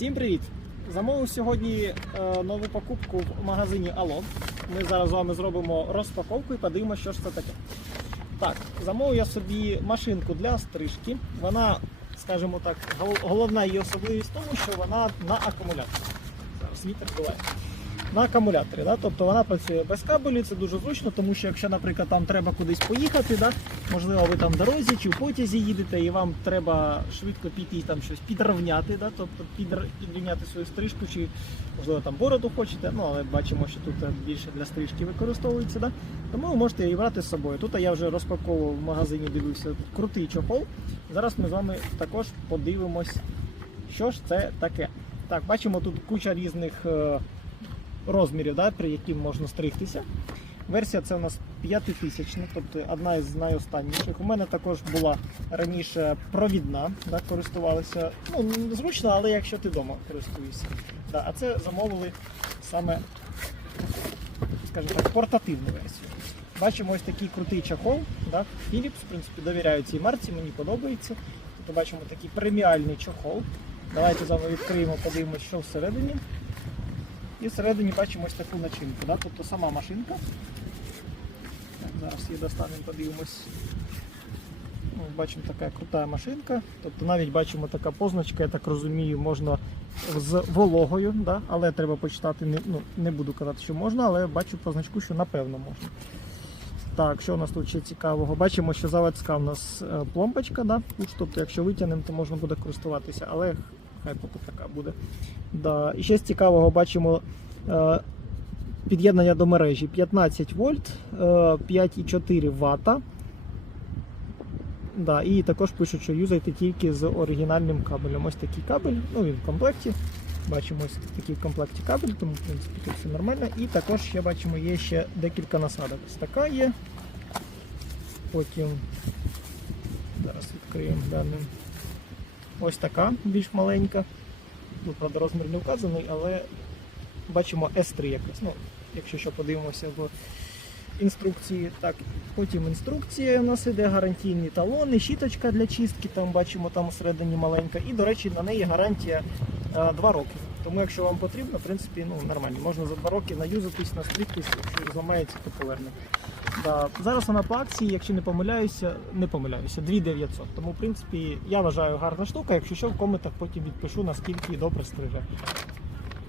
Всім привіт! Замовив сьогодні е, нову покупку в магазині Алло. Ми зараз з вами зробимо розпаковку і подивимося, що ж це таке. Так, замовив я собі машинку для стрижки. Вона, скажімо так, гол- головна її особливість в тому, що вона на акумуляторі. Зараз вітер буває. На акумуляторі, да? тобто вона працює без кабелів, це дуже зручно, тому що якщо, наприклад, там треба кудись поїхати, да? можливо, ви там в дорозі чи в потязі їдете, і вам треба швидко піти і там щось підрівняти, да? тобто підр- підрівняти свою стрижку, чи можливо там бороду хочете, ну але бачимо, що тут е, більше для стрижки використовується. Да? Тому ви можете її брати з собою. Тут я вже розпаковував в магазині, дивився крутий чохол. Зараз ми з вами також подивимось, що ж це таке. Так, бачимо тут куча різних. Розмірів, да, при яким можна стригтися. Версія це у нас 5000, тобто одна із найостанніших. У мене також була раніше провідна, да, користувалися. Ну, зручно, але якщо ти вдома користуєшся. Да, а це замовили саме, скажімо так, портативну версію. Бачимо ось такий крутий чахол. Да, Philips, в принципі, довіряю цій марці, мені подобається. Тут бачимо такий преміальний чохол. Давайте з вами відкриємо, подивимося, що всередині. І всередині бачимо ось таку начинку. Да? Тобто сама машинка. Так, зараз її достанемо, подивимось. Ну, бачимо така крута машинка. Тобто навіть бачимо така позначка, я так розумію, можна з вологою, да? але треба почитати, не, ну, не буду казати, що можна, але бачу позначку, що напевно можна. Так, що у нас тут ще цікавого? Бачимо, що заводська у нас е, пломбочка, да? Тобто, якщо витягнемо, то можна буде користуватися, але хай поки така буде. Да. І ще з цікавого бачимо е, під'єднання до мережі 15 вольт, е, 5,4 Вт. Да, і також пишуть, що юзайте тільки з оригінальним кабелем. Ось такий кабель, ну він в комплекті. Бачимо ось такий в комплекті кабель, тому в принципі тут все нормально. І також ще бачимо, є ще декілька насадок. Ось така є. Потім зараз відкриємо глянемо. Ось така більш маленька. Тут, правда, розмір не вказаний, але бачимо S3 якось. Ну, якщо що подивимося в інструкції. Так, потім інструкція у нас іде, гарантійні талони, щіточка для чистки, там бачимо там всередині маленька. І, до речі, на неї гарантія 2 роки. Тому якщо вам потрібно, в принципі, ну, нормально. Можна за 2 роки наюзатись, настригтись, якщо зламається, то повернемо. Да. Зараз вона по акції, якщо не помиляюся, не помиляюся, 2900. Тому, в принципі, я вважаю гарна штука. Якщо що, в коментах потім відпишу, наскільки добре стриже.